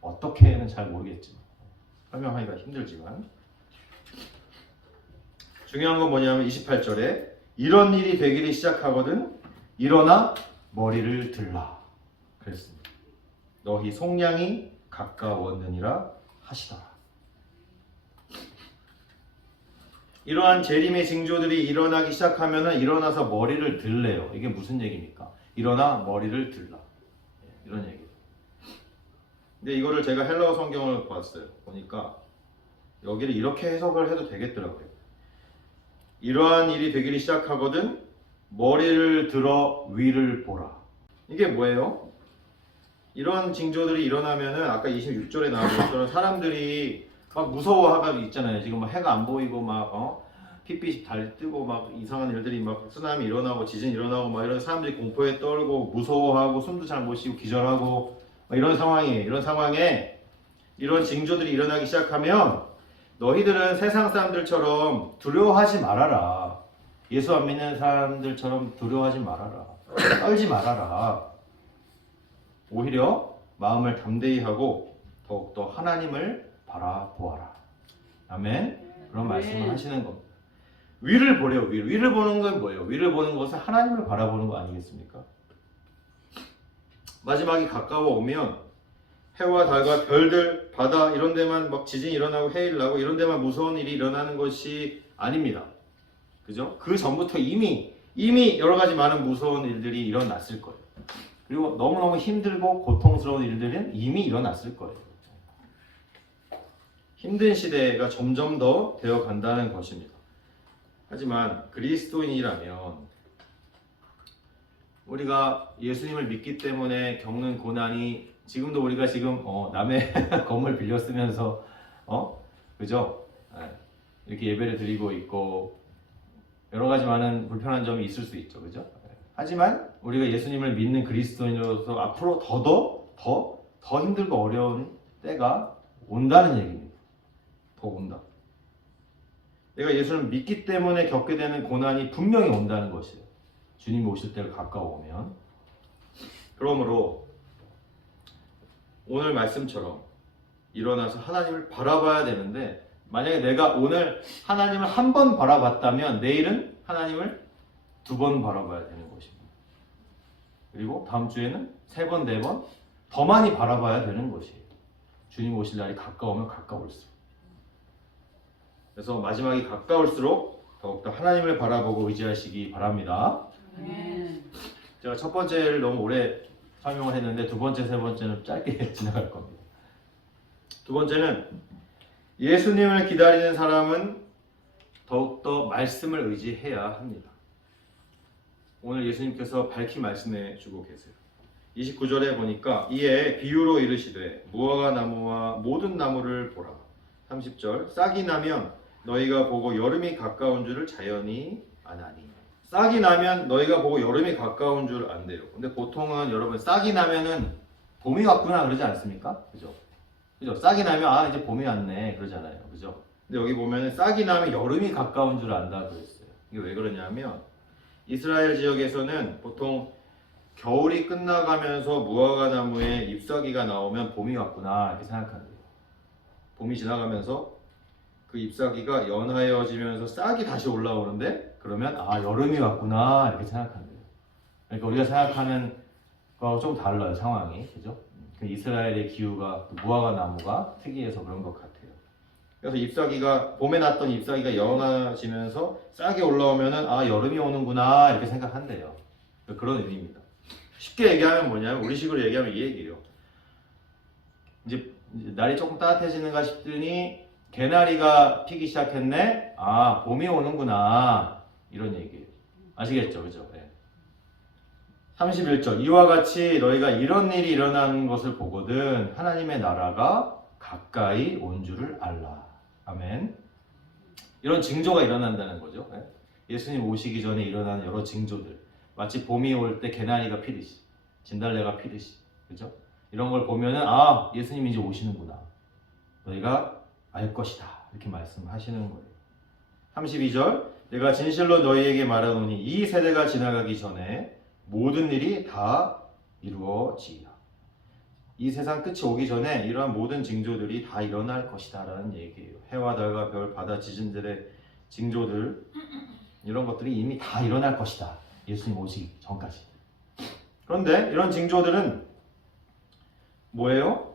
어떻게는 잘 모르겠지만 설명하기가 힘들지만 중요한 건 뭐냐면 28절에 이런 일이 되기를 시작하거든 일어나 머리를 들라 그랬습니다. 너희 속량이 가까웠느니라 하시더라. 이러한 재림의 징조들이 일어나기 시작하면 일어나서 머리를 들래요. 이게 무슨 얘기입니까? 일어나 머리를 들라. 이런 얘기예요. 근데 이거를 제가 헬라어 성경을 봤어요. 보니까 여기를 이렇게 해석을 해도 되겠더라고요. 이러한 일이 되기를 시작하거든 머리를 들어 위를 보라. 이게 뭐예요? 이런 징조들이 일어나면은 아까 26절에 나온 것처럼 사람들이 막 무서워하고 있잖아요. 지금 막 해가 안 보이고 막 핏빛이 달 뜨고 막 이상한 일들이 막 쓰나미 일어나고 지진 일어나고 막 이런 사람들이 공포에 떨고 무서워하고 숨도 잘 못 쉬고 기절하고 이런 상황이에요. 이런 상황에 이런 징조들이 일어나기 시작하면 너희들은 세상 사람들처럼 두려워하지 말아라. 예수 안 믿는 사람들처럼 두려워하지 말아라. 떨지 말아라. 오히려 마음을 담대히 하고 더욱더 하나님을 바라보아라. 아멘. 그런 말씀을 하시는 겁니다. 위를 보래요. 위를 보는 건 뭐예요? 위를 보는 것은 하나님을 바라보는 거 아니겠습니까? 마지막이 가까워 오면 해와 달과 별들, 바다 이런 데만 막 지진이 일어나고 해일 나고 이런 데만 무서운 일이 일어나는 것이 아닙니다. 그죠? 그 전부터 이미 여러 가지 많은 무서운 일들이 일어났을 거예요. 그리고 너무너무 힘들고 고통스러운 일들은 이미 일어났을 거예요. 힘든 시대가 점점 더 되어 간다는 것입니다. 하지만 그리스도인이라면 우리가 예수님을 믿기 때문에 겪는 고난이 지금도 우리가 지금 남의 건물 빌려 쓰면서 그죠? 이렇게 예배를 드리고 있고 여러 가지 많은 불편한 점이 있을 수 있죠, 그죠? 하지만 우리가 예수님을 믿는 그리스도인으로서 앞으로 더 힘들고 어려운 때가 온다는 얘기입니다. 더 온다. 내가 예수를 믿기 때문에 겪게 되는 고난이 분명히 온다는 것이에요. 주님이 오실 때가 가까워오면. 그러므로 오늘 말씀처럼 일어나서 하나님을 바라봐야 되는데 만약에 내가 오늘 하나님을 한 번 바라봤다면 내일은 하나님을 2번 바라봐야 되는 것입니다. 그리고 다음 주에는 3번, 4번 더 많이 바라봐야 되는 것이에요. 주님 오실 날이 가까우면 가까울수록. 그래서 마지막이 가까울수록 더욱더 하나님을 바라보고 의지하시기 바랍니다. 제가 첫 번째를 너무 오래 설명을 했는데 2번째, 3번째는 짧게 지나갈 겁니다. 2번째는 예수님을 기다리는 사람은 더욱더 말씀을 의지해야 합니다. 오늘 예수님께서 밝히 말씀해 주고 계세요. 29절에 보니까 이에 비유로 이르시되 무화과 나무와 모든 나무를 보라. 30절 싹이 나면 너희가 보고 여름이 가까운 줄을 자연히 아나니. 싹이 나면 너희가 보고 여름이 가까운 줄 안대요. 근데 보통은 여러분 싹이 나면은 봄이 왔구나 그러지 않습니까? 그죠? 그죠? 싹이 나면 이제 봄이 왔네 그러잖아요. 그죠? 근데 여기 보면은 싹이 나면 여름이 가까운 줄 안다 그랬어요. 이게 왜 그러냐면 이스라엘 지역에서는 보통 겨울이 끝나가면서 무화과 나무에 잎사귀가 나오면 봄이 왔구나 이렇게 생각한대요. 봄이 지나가면서 그 잎사귀가 연하여지면서 싹이 다시 올라오는데 그러면 여름이 왔구나 이렇게 생각한대요. 그러니까 우리가 생각하는 거하고 좀 달라요 상황이. 그죠? 그 이스라엘의 기후가 무화과 나무가 특이해서 그런 것 같아요. 그래서 잎사귀가 봄에 났던 잎사귀가 연해지면서 싹이 올라오면은 여름이 오는구나 이렇게 생각한대요. 그런 의미입니다. 쉽게 얘기하면 뭐냐면 우리식으로 얘기하면 이 얘기예요. 이제 날이 조금 따뜻해지는가 싶더니 개나리가 피기 시작했네. 봄이 오는구나 이런 얘기예요. 아시겠죠, 그죠? 네. 31절 이와 같이 너희가 이런 일이 일어나는 것을 보거든 하나님의 나라가 가까이 온 줄을 알라. 아멘. 이런 징조가 일어난다는 거죠. 네? 예수님 오시기 전에 일어나는 여러 징조들. 마치 봄이 올 때 개나리가 피듯이, 진달래가 피듯이, 그죠? 이런 걸 보면은 예수님이 이제 오시는구나. 너희가 알 것이다. 이렇게 말씀하시는 거예요. 32절 내가 진실로 너희에게 말하노니 이 세대가 지나가기 전에 모든 일이 다 이루어지리라. 이 세상 끝이 오기 전에 이러한 모든 징조들이 다 일어날 것이다 라는 얘기예요. 해와 달과 별, 바다, 지진들의 징조들 이런 것들이 이미 다 일어날 것이다. 예수님 오시기 전까지. 그런데 이런 징조들은 뭐예요?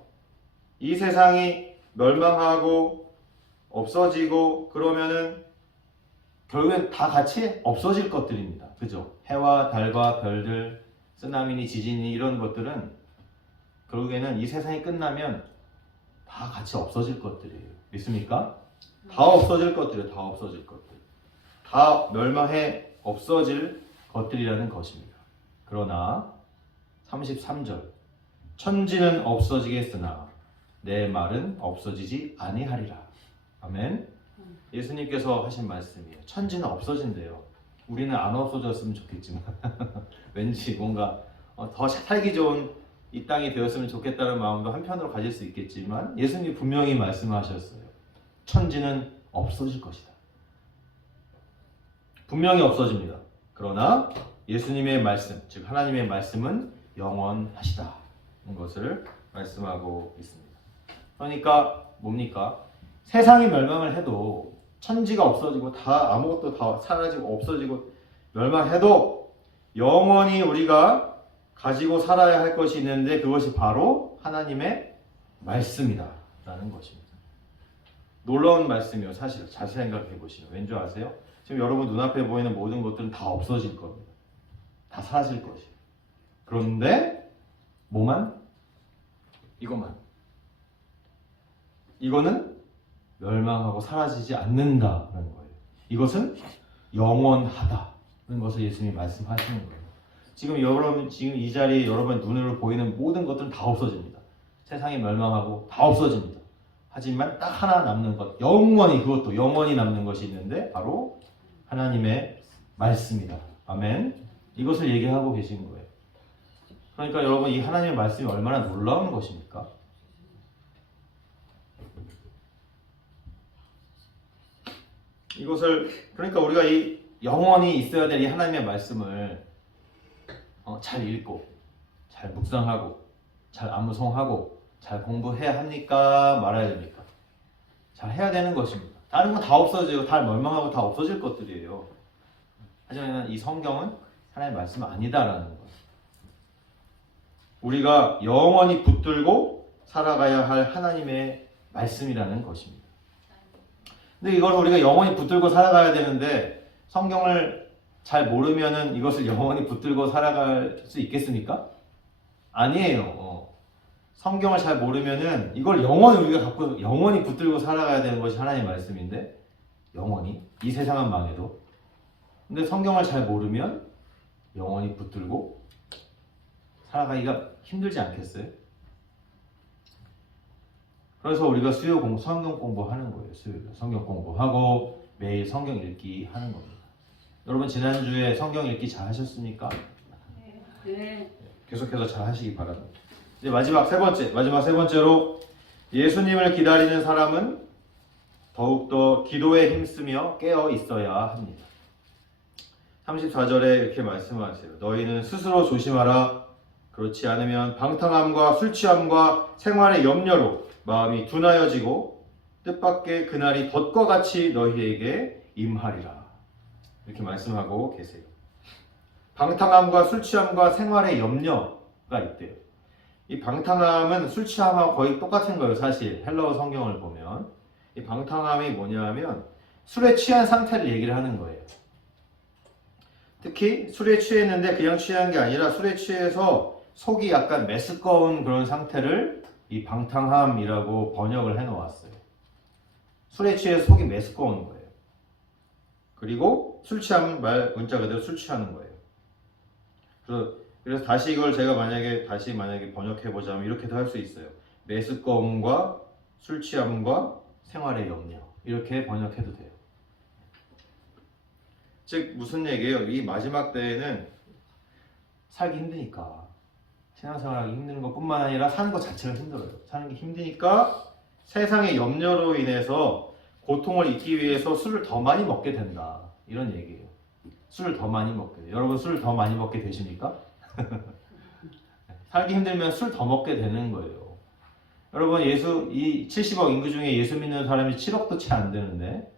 이 세상이 멸망하고 없어지고 그러면은 결국엔 다 같이 없어질 것들입니다. 그죠? 해와 달과 별들, 쓰나미니 지진이 이런 것들은 결국에는 이 세상이 끝나면 다 같이 없어질 것들이에요. 믿습니까? 다 없어질 것들이에요. 다 없어질 것들. 다 멸망해 없어질 것들이라는 것입니다. 그러나 33절 천지는 없어지겠으나 내 말은 없어지지 아니하리라. 아멘. 예수님께서 하신 말씀이에요. 천지는 없어진대요. 우리는 안 없어졌으면 좋겠지만 왠지 뭔가 더 살기 좋은 이 땅이 되었으면 좋겠다는 마음도 한편으로 가질 수 있겠지만 예수님이 분명히 말씀하셨어요. 천지는 없어질 것이다. 분명히 없어집니다. 그러나 예수님의 말씀, 즉 하나님의 말씀은 영원하시다는 것을 말씀하고 있습니다. 그러니까 뭡니까? 세상이 멸망을 해도 천지가 없어지고 다 아무것도 다 사라지고 없어지고 멸망해도 영원히 우리가 가지고 살아야 할 것이 있는데 그것이 바로 하나님의 말씀이다 라는 것입니다. 놀라운 말씀이요. 사실 잘 생각해 보시면 왠지 아세요? 지금 여러분 눈앞에 보이는 모든 것들은 다 없어질 겁니다. 다 사라질 것이에요. 그런데 뭐만? 이거는 멸망하고 사라지지 않는다라는 거예요. 이것은 영원하다는 것을 예수님이 말씀하시는 거예요. 지금 이 자리에 여러분 눈으로 보이는 모든 것들은 다 없어집니다. 세상이 멸망하고 다 없어집니다. 하지만 딱 하나 남는 것, 영원히, 그것도 영원히 남는 것이 있는데 바로 하나님의 말씀이다. 아멘. 이것을 얘기하고 계신 거예요. 그러니까 여러분, 이 하나님의 말씀이 얼마나 놀라운 것입니까? 이것을, 그러니까 우리가 이 영원히 있어야 될 이 하나님의 말씀을 잘 읽고 잘 묵상하고 잘 암송하고 잘 공부해야 합니까? 말아야 됩니까? 잘 해야 되는 것입니다. 다른 건 다 없어져요. 다 멸망하고 다 없어질 것들이에요. 하지만 이 성경은 하나님의 말씀은 아니다라는 거예요. 우리가 영원히 붙들고 살아가야 할 하나님의 말씀이라는 것입니다. 근데 이걸 우리가 영원히 붙들고 살아가야 되는데 성경을 잘 모르면은 이것을 영원히 붙들고 살아갈 수 있겠습니까? 아니에요. 성경을 잘 모르면은 이걸 영원히 우리가 갖고 영원히 붙들고 살아가야 되는 것이 하나님의 말씀인데, 영원히 이 세상은 망해도. 근데 성경을 잘 모르면 영원히 붙들고 살아가기가 힘들지 않겠어요? 그래서 우리가 성경 공부하는 거예요. 수요일에 성경 공부하고 매일 성경 읽기 하는 겁니다. 여러분, 지난주에 성경 읽기 잘 하셨습니까? 네. 계속해서 잘 하시기 바랍니다. 이제 마지막 세 번째로 예수님을 기다리는 사람은 더욱더 기도에 힘쓰며 깨어 있어야 합니다. 34절에 이렇게 말씀하세요. 너희는 스스로 조심하라. 그렇지 않으면 방탕함과 술 취함과 생활의 염려로 마음이 둔하여지고 뜻밖의 그날이 덫과 같이 너희에게 임하리라. 이렇게 말씀하고 계세요. 방탕함과 술 취함과 생활의 염려가 있대요. 이 방탕함은 술 취함하고 거의 똑같은 거예요. 사실 헬라어 성경을 보면 이 방탕함이 뭐냐면 술에 취한 상태를 얘기를 하는 거예요. 특히 술에 취했는데 그냥 취한 게 아니라 술에 취해서 속이 약간 메스꺼운 그런 상태를 이 방탕함이라고 번역을 해놓았어요. 술에 취해서 속이 메스꺼운 거예요. 그리고 술 취함은 문자 그대로 술 취하는 거예요. 그래서 다시 이걸 제가 만약에 번역해 보자면 이렇게도 할 수 있어요. 메스꺼움과 술 취함과 생활의 염려, 이렇게 번역해도 돼요. 즉 무슨 얘기예요? 이 마지막 때에는 살기 힘드니까, 신앙생활하기 힘든 것뿐만 아니라 사는 것 자체가 힘들어요. 사는 게 힘드니까 세상의 염려로 인해서 고통을 잊기 위해서 술을 더 많이 먹게 된다, 이런 얘기예요. 술을 더 많이 먹게 돼요. 여러분, 술을 더 많이 먹게 되십니까? 살기 힘들면 술 더 먹게 되는 거예요. 여러분, 이 70억 인구 중에 예수 믿는 사람이 7억도 채 안 되는데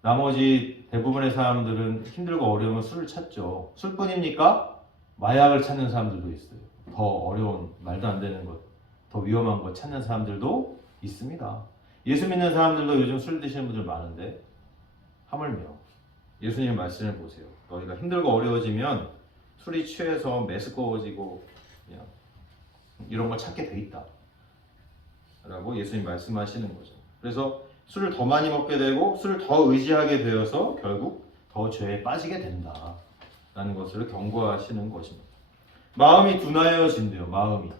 나머지 대부분의 사람들은 힘들고 어려우면 술을 찾죠. 술뿐입니까? 마약을 찾는 사람들도 있어요. 더 어려운, 말도 안 되는 것, 더 위험한 것 찾는 사람들도 있습니다. 예수 믿는 사람들도 요즘 술 드시는 분들 많은데 하물며 예수님 말씀을 보세요. 너희가 힘들고 어려워지면 술이 취해서 메스꺼워지고 그냥 이런 걸 찾게 돼 있다 라고 예수님 말씀하시는 거죠. 그래서 술을 더 많이 먹게 되고 술을 더 의지하게 되어서 결국 더 죄에 빠지게 된다 라는 것을 경고하시는 것입니다. 마음이 둔하여진대요. 마음이.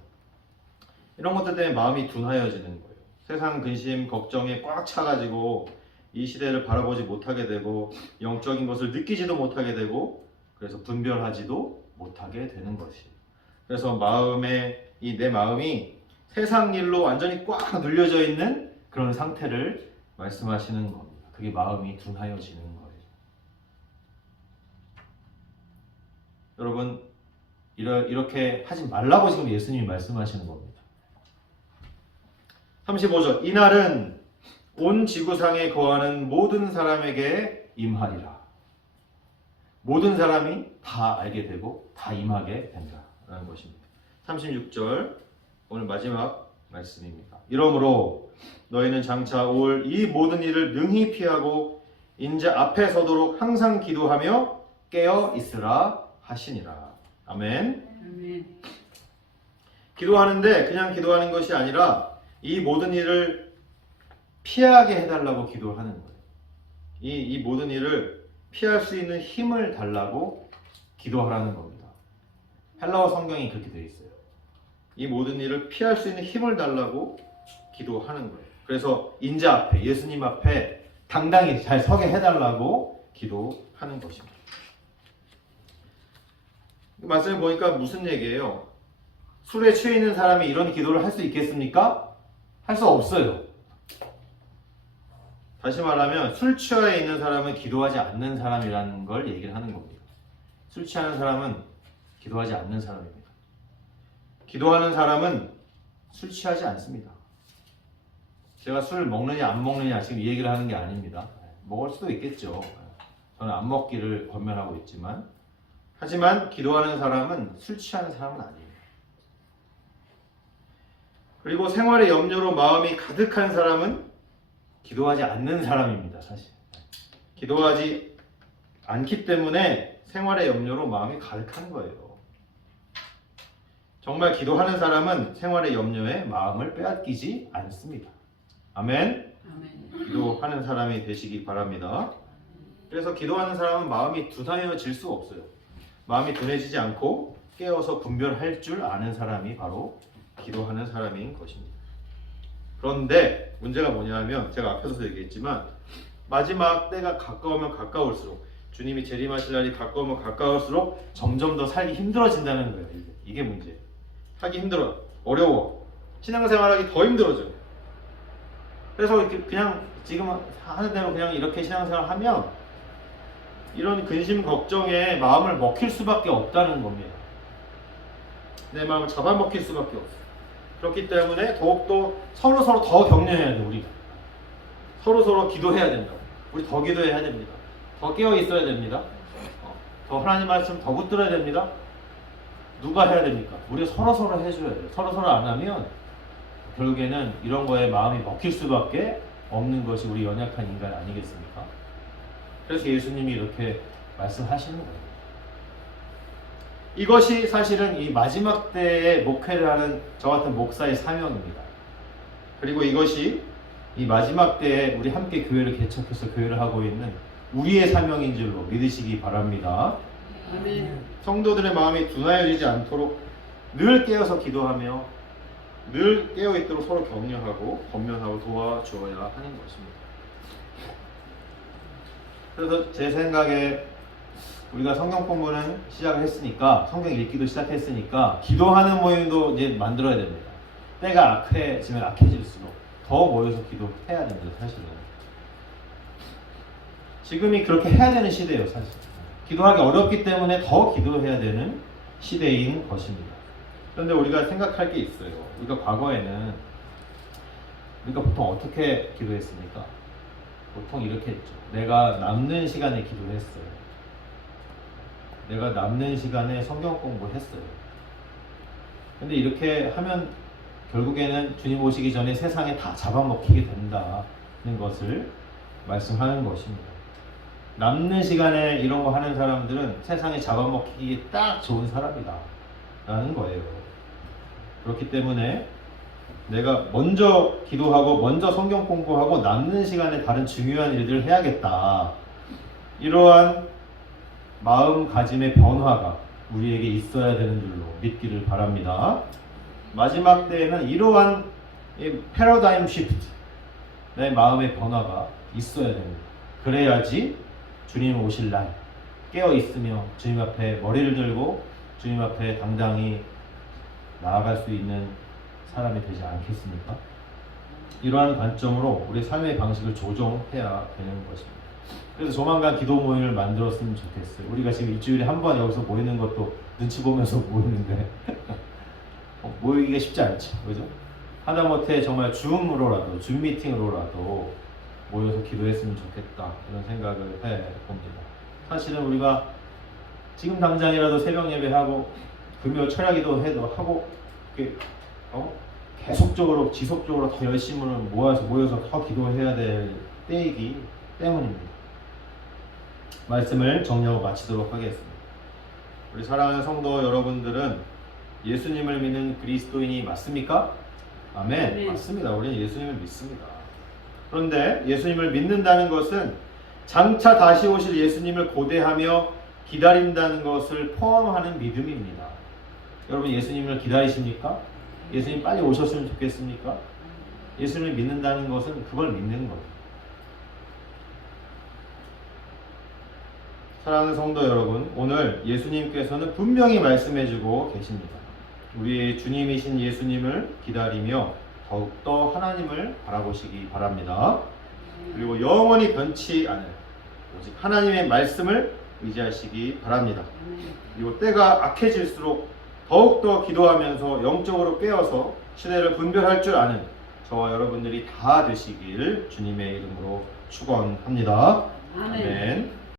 이런 것들 때문에 마음이 둔하여지는 거예요. 세상 근심, 걱정에 꽉 차가지고 이 시대를 바라보지 못하게 되고 영적인 것을 느끼지도 못하게 되고 그래서 분별하지도 못하게 되는 것이. 그래서 내 마음이 세상 일로 완전히 꽉 눌려져 있는 그런 상태를 말씀하시는 겁니다. 그게 마음이 둔하여지는 거예요. 여러분, 이렇게 하지 말라고 지금 예수님이 말씀하시는 겁니다. 35절, 이날은 온 지구상에 거하는 모든 사람에게 임하리라. 모든 사람이 다 알게 되고 다 임하게 된다라는 것입니다. 36절, 오늘 마지막 말씀입니다. 이러므로 너희는 장차 올 이 모든 일을 능히 피하고 인자 앞에 서도록 항상 기도하며 깨어 있으라 하시니라. 아멘. 아멘. 기도하는데 그냥 기도하는 것이 아니라 이 모든 일을 피하게 해달라고 기도하는 거예요. 이 모든 일을 피할 수 있는 힘을 달라고 기도하라는 겁니다. 헬라어 성경이 그렇게 되어 있어요. 이 모든 일을 피할 수 있는 힘을 달라고 기도하는 거예요. 그래서 인자 앞에, 예수님 앞에 당당히 잘 서게 해달라고 기도하는 것입니다. 말씀을 보니까 무슨 얘기예요? 술에 취해 있는 사람이 이런 기도를 할 수 있겠습니까? 할 수 없어요. 다시 말하면 술 취하에 있는 사람은 기도하지 않는 사람이라는 걸 얘기를 하는 겁니다. 술 취하는 사람은 기도하지 않는 사람입니다. 기도하는 사람은 술 취하지 않습니다. 제가 술 먹느냐 안 먹느냐 지금 이 얘기를 하는 게 아닙니다. 먹을 수도 있겠죠. 저는 안 먹기를 권면하고 있지만, 하지만 기도하는 사람은 술 취하는 사람은 아니에요. 그리고 생활의 염려로 마음이 가득한 사람은 기도하지 않는 사람입니다. 사실 기도하지 않기 때문에 생활의 염려로 마음이 가득한 거예요. 정말 기도하는 사람은 생활의 염려에 마음을 빼앗기지 않습니다. 아멘. 아멘. 기도하는 사람이 되시기 바랍니다. 그래서 기도하는 사람은 마음이 둔하여질 수 없어요. 마음이 둔해지지 않고 깨어서 분별할 줄 아는 사람이 바로 기도하는 사람인 것입니다. 그런데 문제가 뭐냐면, 제가 앞에서도 얘기했지만 마지막 때가 가까우면 가까울수록, 주님이 재림하실 날이 가까우면 가까울수록 점점 더 살기 힘들어진다는 거예요. 이게 문제예요. 하기 힘들어, 어려워, 신앙생활하기 더 힘들어져요. 그래서 이렇게 그냥 지금 하는 대로 그냥 이렇게 신앙생활하면 이런 근심 걱정에 마음을 먹힐 수밖에 없다는 겁니다. 내 마음을 잡아먹힐 수밖에 없어요. 그렇기 때문에 더욱더 서로 더 격려해야 돼요. 우리가 서로 기도해야 된다고. 우리 더 기도해야 됩니다. 더 깨어 있어야 됩니다. 더 하나님 말씀 더 붙들어야 됩니다. 누가 해야 됩니까? 우리가 서로 해줘야 돼요. 서로 안 하면 결국에는 이런 거에 마음이 먹힐 수밖에 없는 것이 우리 연약한 인간 아니겠습니까? 그래서 예수님이 이렇게 말씀하시는 거예요. 이것이 사실은 이 마지막 때에 목회를 하는 저 같은 목사의 사명입니다. 그리고 이것이 이 마지막 때에 우리 함께 교회를 개척해서 교회를 하고 있는 우리의 사명인 줄로 믿으시기 바랍니다. 아멘. 성도들의 마음이 둔하여지지 않도록 늘 깨어서 기도하며 늘 깨어있도록 서로 격려하고 권면하고 도와주어야 하는 것입니다. 그래서 제 생각에 우리가 성경 공부는 시작을 했으니까, 성경 읽기도 시작했으니까 기도하는 모임도 이제 만들어야 됩니다. 때가 악해지면 악해질수록 더 모여서 기도해야 됩니다. 사실은 지금이 그렇게 해야 되는 시대예요. 사실 기도하기 어렵기 때문에 더 기도해야 되는 시대인 것입니다. 그런데 우리가 생각할 게 있어요. 우리가 과거에는 우리가 보통 어떻게 기도했습니까? 보통 이렇게 했죠. 내가 남는 시간에 기도했어요. 내가 남는 시간에 성경 공부했어요. 근데 이렇게 하면 결국에는 주님 오시기 전에 세상에 다 잡아먹히게 된다는 것을 말씀하는 것입니다. 남는 시간에 이런 거 하는 사람들은 세상에 잡아먹히기 딱 좋은 사람이다 라는 거예요. 그렇기 때문에 내가 먼저 기도하고 먼저 성경 공부하고 남는 시간에 다른 중요한 일들을 해야겠다, 이러한 마음가짐의 변화가 우리에게 있어야 되는 줄로 믿기를 바랍니다. 마지막 때에는 이러한 패러다임 시프트, 내 마음의 변화가 있어야 됩니다. 그래야지 주님 오실 날 깨어 있으며 주님 앞에 머리를 들고 주님 앞에 당당히 나아갈 수 있는 사람이 되지 않겠습니까? 이러한 관점으로 우리 삶의 방식을 조정해야 되는 것입니다. 그래서 조만간 기도 모임을 만들었으면 좋겠어요. 우리가 지금 일주일에 한 번 여기서 모이는 것도 눈치 보면서 모이는데 모이기가 쉽지 않죠. 그죠? 하다못해 정말 줌으로라도, 줌 미팅으로라도 모여서 기도했으면 좋겠다, 이런 생각을 해봅니다. 사실은 우리가 지금 당장이라도 새벽 예배하고 금요 철야기도 해도 하고 계속적으로 지속적으로 더 열심히 모여서 더 기도해야 될 때이기 때문입니다. 말씀을 정리하고 마치도록 하겠습니다. 우리 사랑하는 성도 여러분들은 예수님을 믿는 그리스도인이 맞습니까? 아멘. 네. 맞습니다. 우리는 예수님을 믿습니다. 그런데 예수님을 믿는다는 것은 장차 다시 오실 예수님을 고대하며 기다린다는 것을 포함하는 믿음입니다. 여러분 예수님을 기다리십니까? 예수님 빨리 오셨으면 좋겠습니까? 예수님을 믿는다는 것은 그걸 믿는 거예요. 사랑하는 성도 여러분, 오늘 예수님께서는 분명히 말씀해주고 계십니다. 우리 주님이신 예수님을 기다리며 더욱더 하나님을 바라보시기 바랍니다. 그리고 영원히 변치 않을 오직 하나님의 말씀을 의지하시기 바랍니다. 그리고 때가 악해질수록 더욱더 기도하면서 영적으로 깨어서 시대를 분별할 줄 아는 저와 여러분들이 다 되시길 주님의 이름으로 축원합니다. 아멘. 아멘.